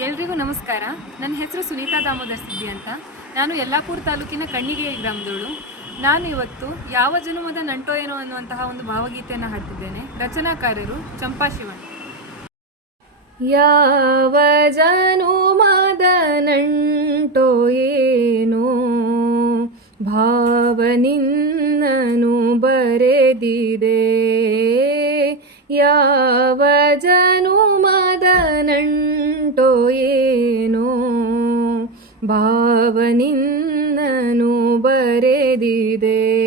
ಎಲ್ರಿಗೂ ನಮಸ್ಕಾರ. ನನ್ನ ಹೆಸರು ಸುನೀತಾ ದಾಮೋದರ್ ಸಿದ್ದಿ ಅಂತ. ನಾನು ಯಲ್ಲಾಪುರ ತಾಲೂಕಿನ ಕಣ್ಣಿಗೆ ಗ್ರಾಮದವಳು. ನಾನು ಇವತ್ತು ಯಾವ ಜನುಮದ ನಂಟೋ ಏನೋ ಅನ್ನುವಂತಹ ಒಂದು ಭಾವಗೀತೆಯನ್ನು ಹಾಡ್ತಿದ್ದೇನೆ. ರಚನಾಕಾರರು ಚಂಪಾ ಶಿವನ್. ಯಾವ ಜನುಮದ ನಂಟೋ ಏನೋ ಭಾವನಿನ್ನನು ಬರೆದಿದೆ. ಯಾವ ಜನುಮದ ಭಾವನಿನ್ನನು ಬರೆದಿದೆ.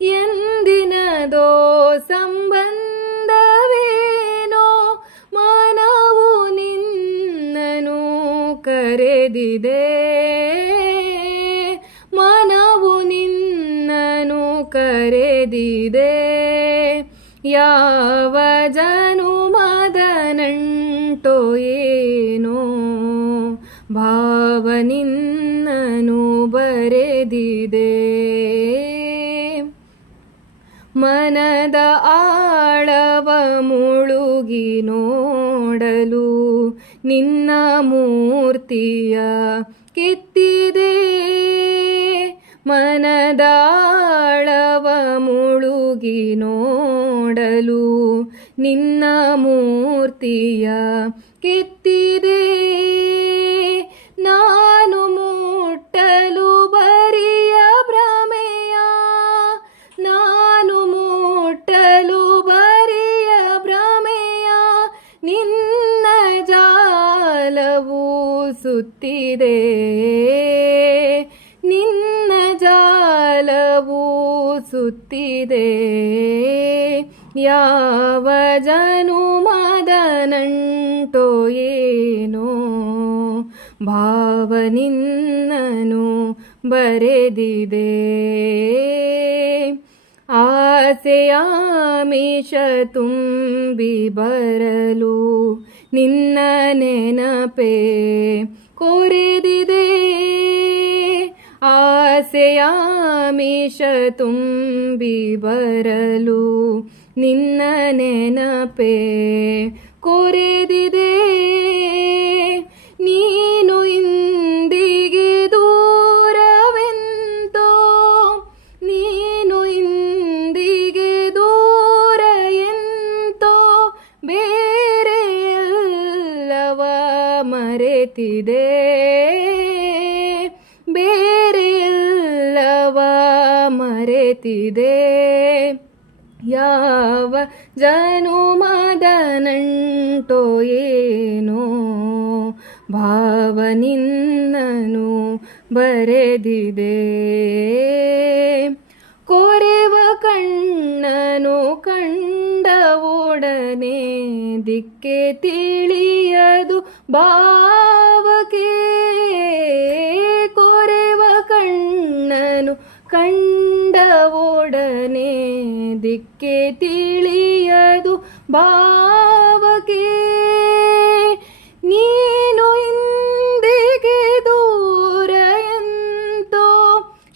ಎಂದಿನದೋ ಸಂಬಂಧವೇನೋ ಮನವು ನಿನ್ನನು ಕರೆದಿದೆ. ಮನವು ನಿನ್ನನು ಕರೆದಿದೆ. ಯಾವ ಜನುಮದ ನಂಟೋ ಏನೋ ಭಾವನಿನ್ನನು ಬರೆದಿದೆ. ಮನದ ಆಳವ ಮುಳುಗಿ ನೋಡಲು ನಿನ್ನ ಮೂರ್ತಿಯ ಕೆತ್ತಿದೆ. ಮನದ ಆಳವ ಮುಳುಗಿ ನೋಡಲು ನಿನ್ನ ಮೂರ್ತಿಯ ಕೆತ್ತಿದೆ. ಸುತ್ತಿದೆ ನಿನ್ನ ಜಾಲವು ಸುತ್ತಿದೆ. ಯಾವ ಜನುಮದ ನಂಟೋ ಏನೋ. ಭಾವನಿನ್ನನು ಬರೆದಿದೆ. ಆಸೆಯಾಮಿಷ ತುಂಬಿ ಬರಲು ನಿನ್ನ ನೆನಪೇ ಕೊರೆದಿದೆ. ಆಸೆಯಾಮಿಷ ತುಂಬಿ ಬರಲು ನಿನ್ನ ನೆನಪೇ. ಕೊರೆದಿದೆ ಮರೆತಿದೆ. ಬೇರೆಲ್ಲವ ಮರೆತಿದೆ. ಯಾವ ಜನುಮದ ನಂಟೋ ಏನೋ ಭಾವನಿನ್ನನು ಬರೆದಿದೆ. ಒಡನೆ ದಿಕ್ಕೆ ತಿಳಿಯದು ಭಾವಕೆ ಕೊರೆವ ಕಣ್ಣನು ಕಂಡ ಒಡನೆ ದಿಕ್ಕೆ ತಿಳಿಯದು ಭಾವಕೆ ನೀನು ಇಂದಿಗೆ ದೂರ ಎಂತೋ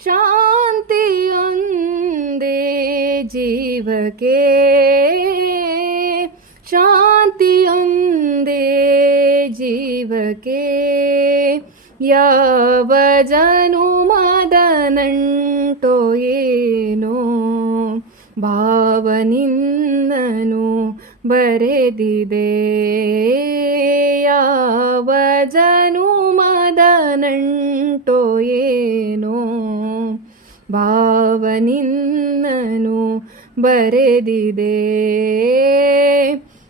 ಶಾಂತಿಯೊಂದೇ, ಜೀವಕ್ಕೆ ಜೀವಕ್ಕೆ ಯಾವ ಜನುಮದ ನಂಟೋ ಏನೋ ಭಾವನಿನ್ನನು ಬರೆದಿದೆ. ಯಾವ ಜನುಮದ ನಂಟೋ ಏನೋ ಭಾವನಿನ್ನನು ಬರೆದಿದೆ.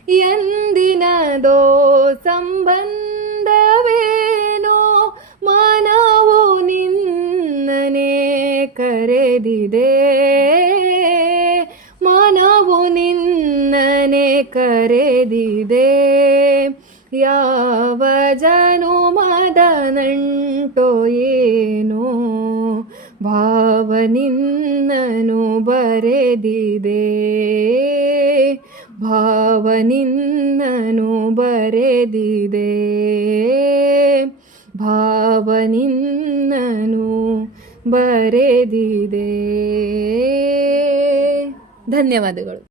ಎಂದಿನದೋ ಸಂಬಂಧವೇನೋ ಕರೆದಿದೆ ಮನವು ನಿನ್ನನೆ ಕರೆದಿದೆ. ಯಾವ ಜನುಮದ ನಂಟೋ ಏನೋ ಭಾವನಿನ್ನನು ಬರೆದಿದೆ. ಭಾವನಿನ್ನನು ಬರೆದಿದೆ. ಭಾವನಿನ್ನನು ಬರೆದಿದೆ. ಧನ್ಯವಾದಗಳು.